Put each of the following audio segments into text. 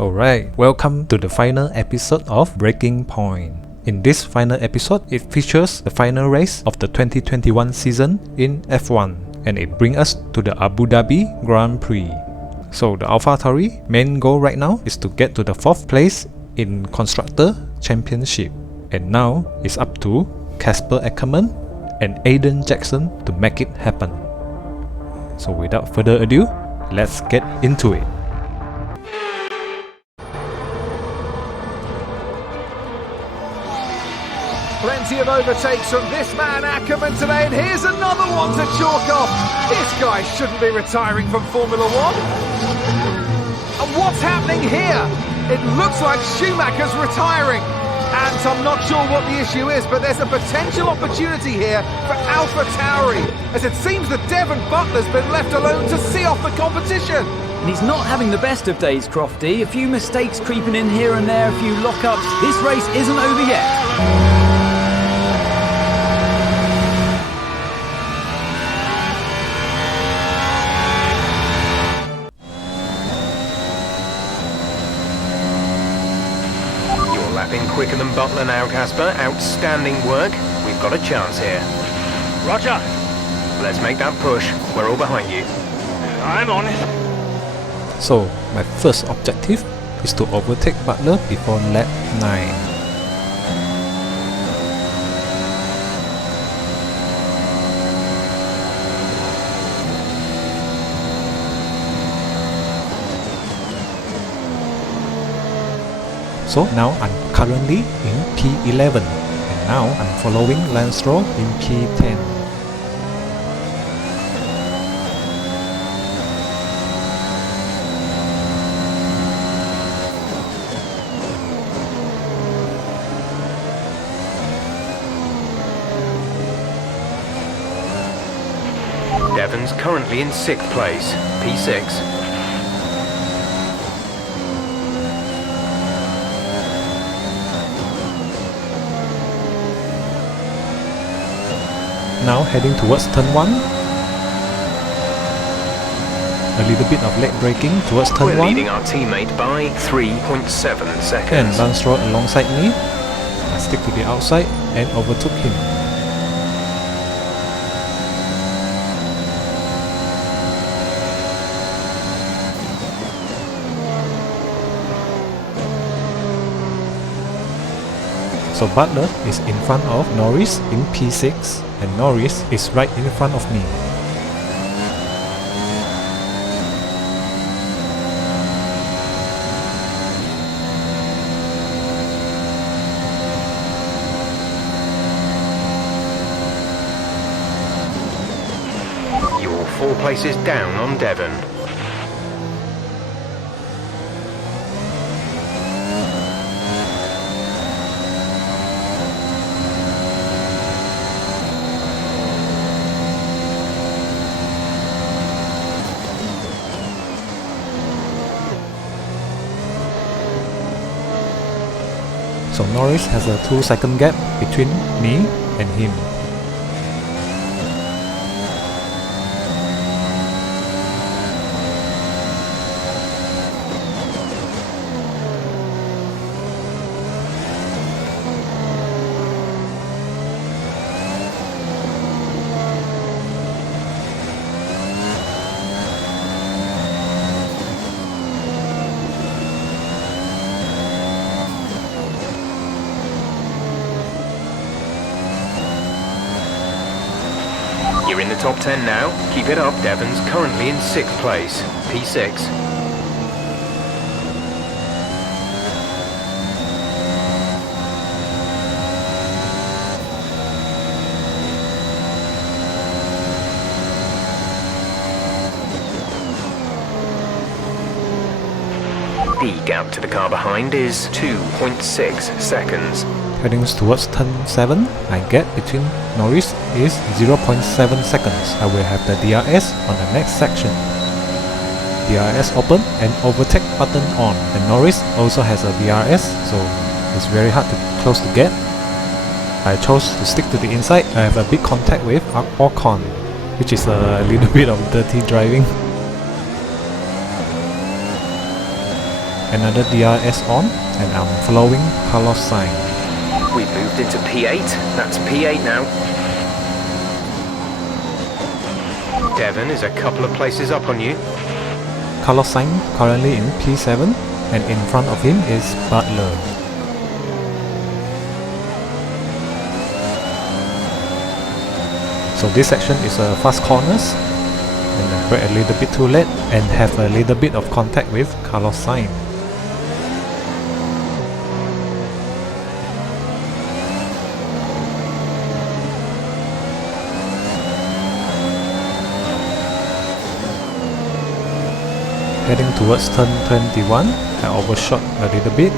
Alright, welcome to the final episode of Breaking Point. In this final episode, it features the final race of the 2021 season in F1, and it brings us to the Abu Dhabi Grand Prix. So the AlphaTauri main goal right now is to get to the 4th place in Constructor Championship. And now it's up to Casper Akkerman and Aiden Jackson to make it happen. So without further ado, let's get into it. Plenty of overtakes from this man Akkerman today, and here's another one to chalk off. This guy shouldn't be retiring from Formula One. And what's happening here? It looks like Schumacher's retiring. And I'm not sure what the issue is, but there's a potential opportunity here for AlphaTauri, as it seems that Devon Butler's been left alone to see off the competition. And he's not having the best of days, Crofty. A few mistakes creeping in here and there, a few lockups. This race isn't over yet. Lapping quicker than Butler now, Casper. Outstanding work. We've got a chance here. Roger. Let's make that push. We're all behind you. I'm on it. So my first objective is to overtake Butler before lap 9. So now I'm currently in P11, and now I'm following Lance Stroll in P10. Devon's currently in 6th place, P6. Now heading towards turn 1. A little bit of leg braking towards turn 1. We're leading our teammate by 3.7 seconds. And Lance Stroll alongside me. I stick to the outside and overtook him. So Butler is in front of Norris in P6, and Norris is right in front of me. You're 4 places down on Devon. So Norris has a 2-second gap between me and him. You're in the top 10 now. Keep it up. Devon's currently in 6th place, P6. The gap to the car behind is 2.6 seconds. Heading towards turn 7, my gap between Norris is 0.7 seconds. I will have the DRS on the next section. DRS open and overtake button on. And Norris also has a DRS, so it's very hard to close the gap. I chose to stick to the inside. I have a big contact with Akkerman, which is a little bit of dirty driving. another DRS on, and I'm following Carlos Sainz. We've moved into P8. That's P8 now. Devon is a couple of places up on you. Carlos Sainz currently in P7, and in front of him is Butler. So this section is a fast corners, and I brake a little bit too late and have a little bit of contact with Carlos Sainz. Heading towards turn 21, I overshot a little bit.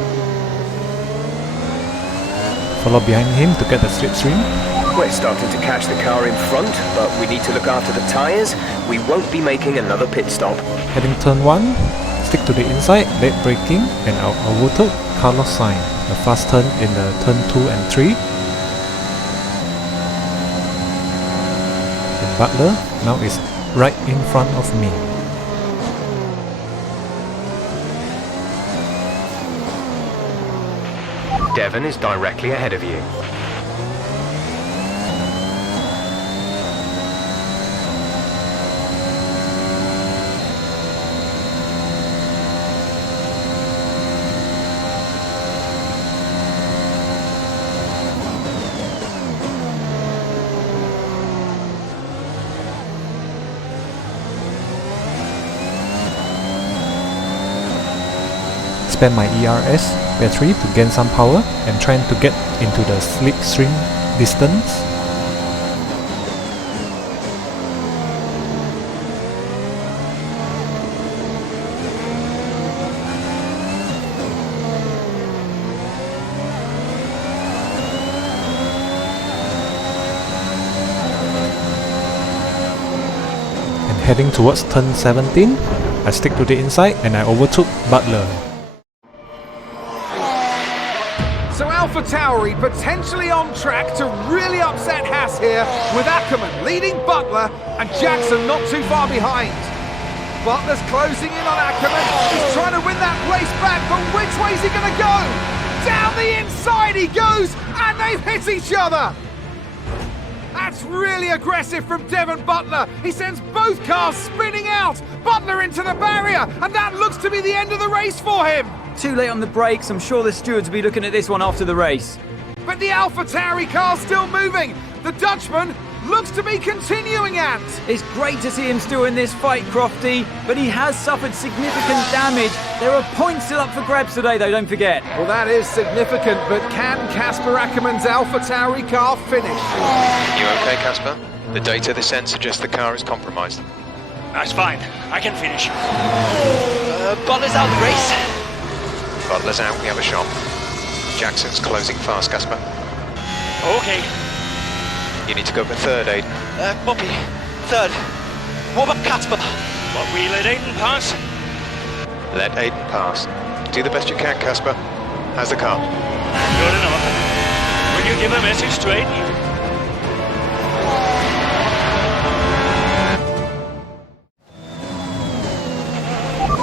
Follow behind him to get the slipstream. We're starting to catch the car in front, but we need to look after the tyres. We won't be making another pit stop. Heading turn 1, stick to the inside, late braking, and I overtook Carlos Sainz. A fast turn in the turn 2 and 3. And Butler now is right in front of me. Devon is directly ahead of you. Spend my ERS battery to gain some power and trying to get into the slipstream distance. And heading towards turn 17, I stick to the inside and I overtook Butler. So AlphaTauri potentially on track to really upset Haas here, with Akkerman leading Butler and Jackson not too far behind. Butler's closing in on Akkerman. He's trying to win that race back, but which way's he going to go? Down the inside he goes, and they've hit each other. That's really aggressive from Devon Butler. He sends both cars spinning out. Butler into the barrier, and that looks to be the end of the race for him. Too late on the brakes. I'm sure the stewards will be looking at this one after the race. But the AlphaTauri car's still moving. The Dutchman looks to be continuing, Ant. It's great to see him still in this fight, Crofty, but he has suffered significant damage. There are points still up for grabs today, though, don't forget. Well, that is significant, but can Casper Ackerman's AlphaTauri car finish? You okay, Casper? The data this end suggests the car is compromised. That's fine. I can finish. Butler's out of the race. Butler's out, we have a shot. Jackson's closing fast, Casper. Okay. You need to go for third, Aiden. Copy. Third. What about Casper? But we let Aiden pass. Let Aiden pass. Do the best you can, Casper. How's the car? Good enough. Will you give a message to Aiden?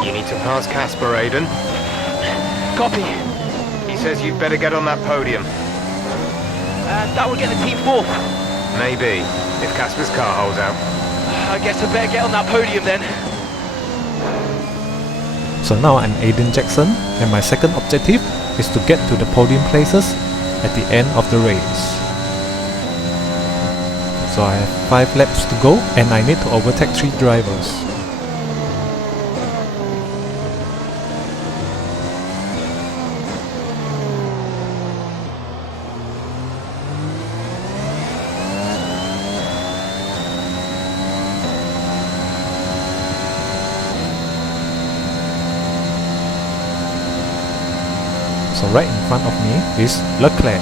You need to pass Casper, Aiden. Copy. He says you'd better get on that podium. That will get the team fourth. Maybe, if Casper's car holds out. I guess I better get on that podium then. So now I'm Aiden Jackson, and my second objective is to get to the podium places at the end of the race. So I have 5 laps to go and I need to overtake 3 drivers. So right in front of me is Leclerc.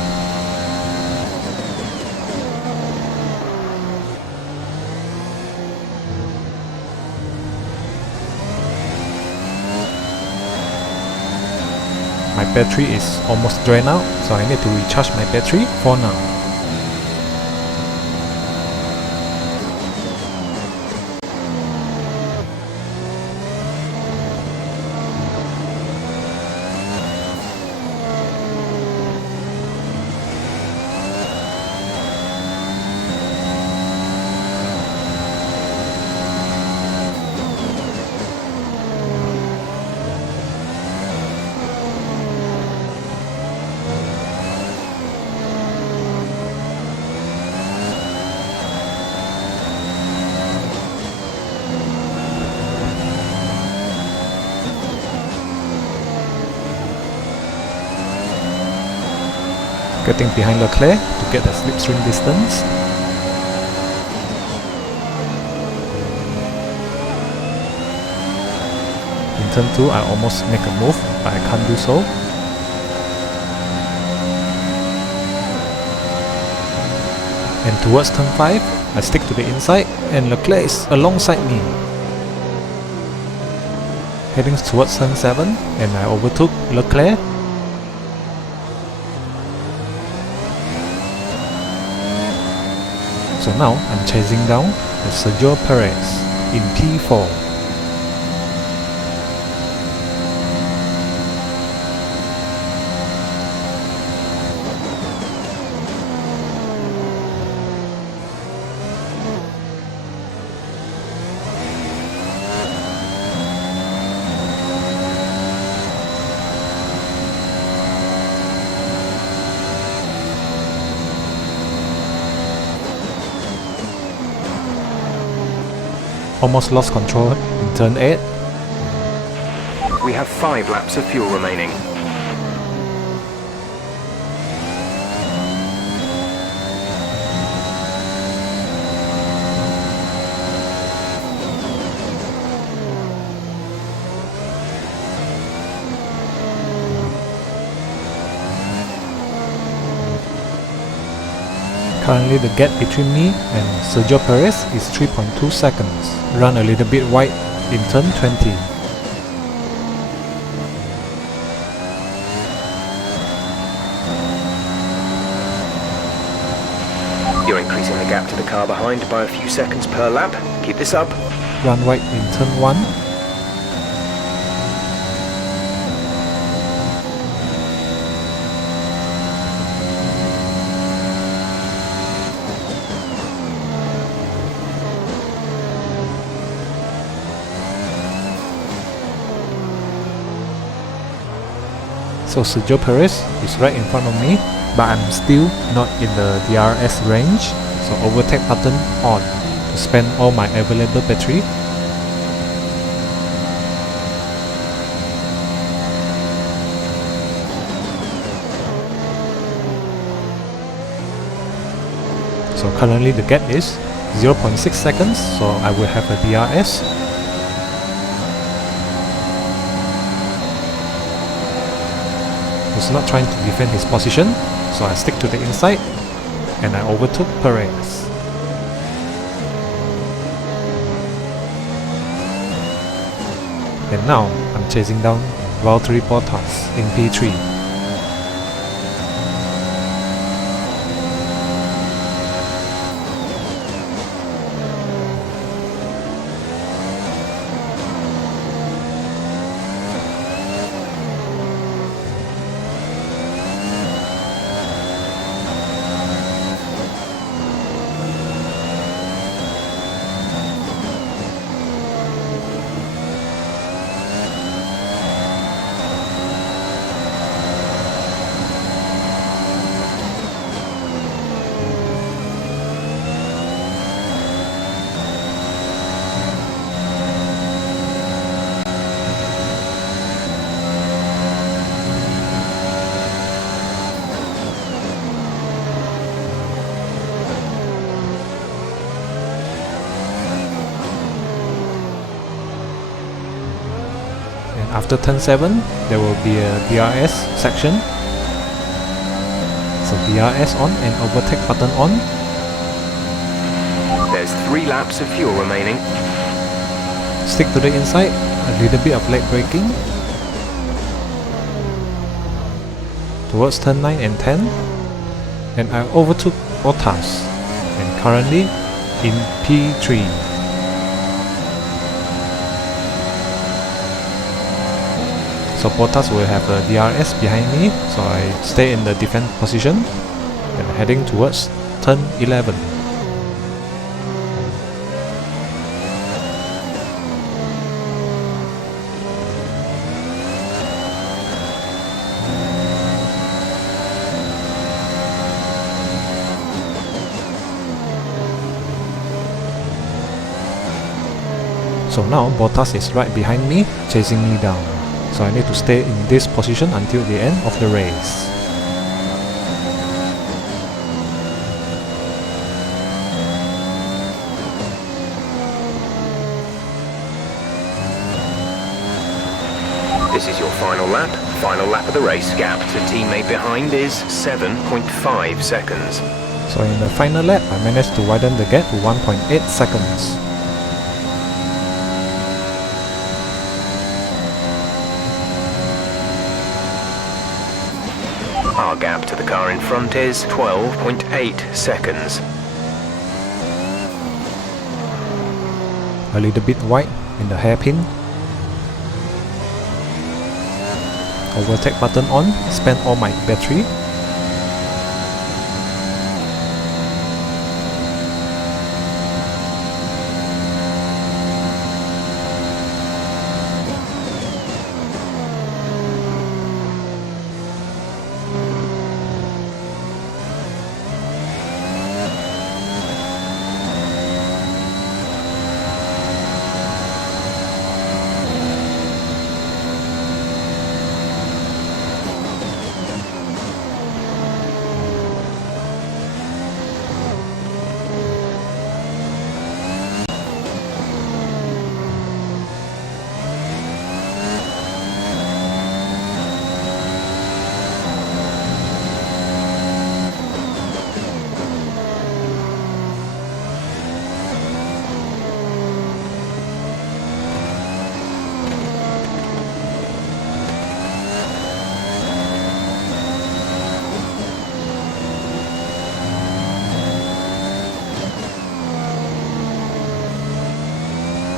My battery is almost drained out, so I need to recharge my battery for now. Getting behind Leclerc to get the slipstream distance. In turn 2 I almost make a move, but I can't do so. And towards turn 5, I stick to the inside and Leclerc is alongside me. Heading towards turn 7 and I overtook Leclerc. So now I'm chasing down Sergio Perez in P4. Almost lost control in turn 8. We have 5 laps of fuel remaining. Currently the gap between me and Sergio Perez is 3.2 seconds. Run a little bit wide in turn 20. You're increasing the gap to the car behind by a few seconds per lap. Keep this up. Run wide in turn 1. So Sergio Perez is right in front of me, but I'm still not in the DRS range, so overtake button on to spend all my available battery. So currently the gap is 0.6 seconds, so I will have a DRS. He's not trying to defend his position, so I stick to the inside and I overtook Perez. And now I'm chasing down Valtteri Bottas in P3. After turn 7, there will be a DRS section. So DRS on and overtake button on. There's 3 laps of fuel remaining. Stick to the inside, a little bit of leg braking. Towards turn 9 and 10. And I overtook Bottas. And currently in P3. So Bottas will have a DRS behind me, so I stay in the defense position and heading towards turn 11. So now Bottas is right behind me, chasing me down. So I need to stay in this position until the end of the race. This is your final lap of the race. Gap to teammate behind is 7.5 seconds. So in the final lap, I managed to widen the gap to 1.8 seconds. Our gap to the car in front is 12.8 seconds. A little bit wide in the hairpin. Overtake button on, spend all my battery.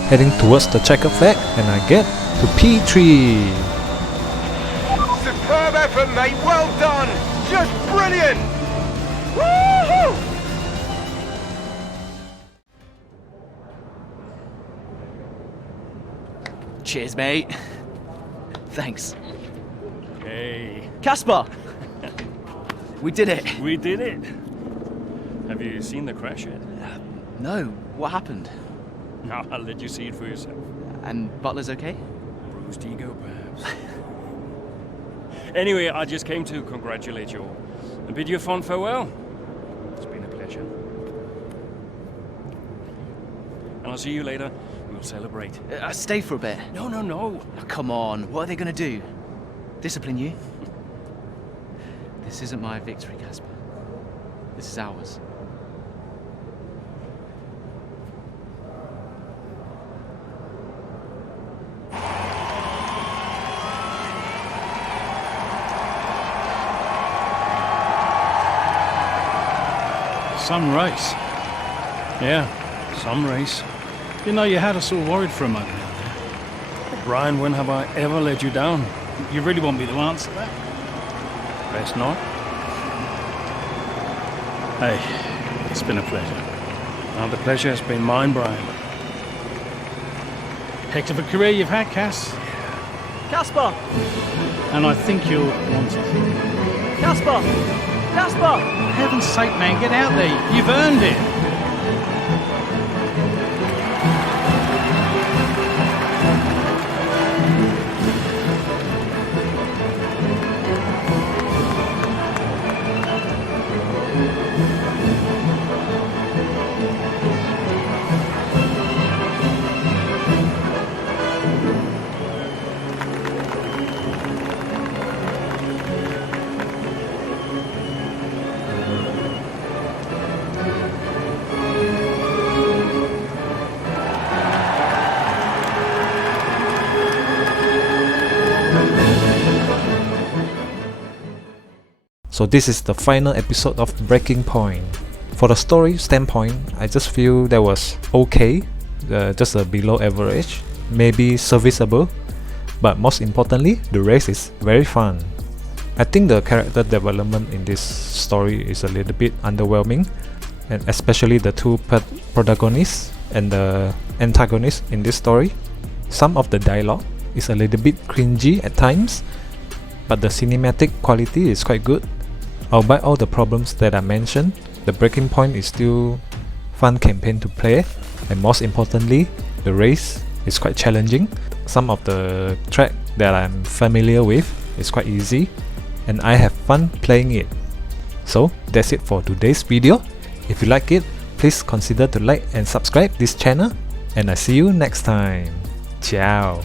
Heading towards the checker flag, and I get to P3. Superb effort, mate. Well done. Just brilliant. Woohoo! Cheers, mate. Thanks. Hey, Casper! We did it. we did it. Have you seen the crash yet? No, what happened? No, I'll let you see it for yourself. And Butler's okay? Bruised ego, perhaps. Anyway, I just came to congratulate you all and bid you a fond farewell. It's been a pleasure. And I'll see you later. We'll celebrate. Stay for a bit. No, no, no. Oh, come on, what are they gonna do? Discipline you? This isn't my victory, Casper. This is ours. Some race. Yeah, some race. You know, you had us all worried for a moment out there. Brian, when have I ever let you down? You really want me to answer that? Best not. Hey, it's been a pleasure. Now the pleasure has been mine, Brian. Heck of a career you've had, Cass. Casper! And I think you'll want it. Casper! Casper! For heaven's sake, man, get out there. You've earned it. So this is the final episode of Breaking Point. For the story standpoint, I just feel that was okay, just a below average, maybe serviceable, but most importantly, the race is very fun. I think the character development in this story is a little bit underwhelming, and especially the two protagonists and the antagonist in this story. Some of the dialogue is a little bit cringy at times, but the cinematic quality is quite good. Albeit all the problems that I mentioned, the Breaking Point is still fun campaign to play, and most importantly, the race is quite challenging. Some of the track that I'm familiar with is quite easy, and I have fun playing it. So that's it for today's video. If you like it, please consider to like and subscribe this channel, and I see you next time. Ciao.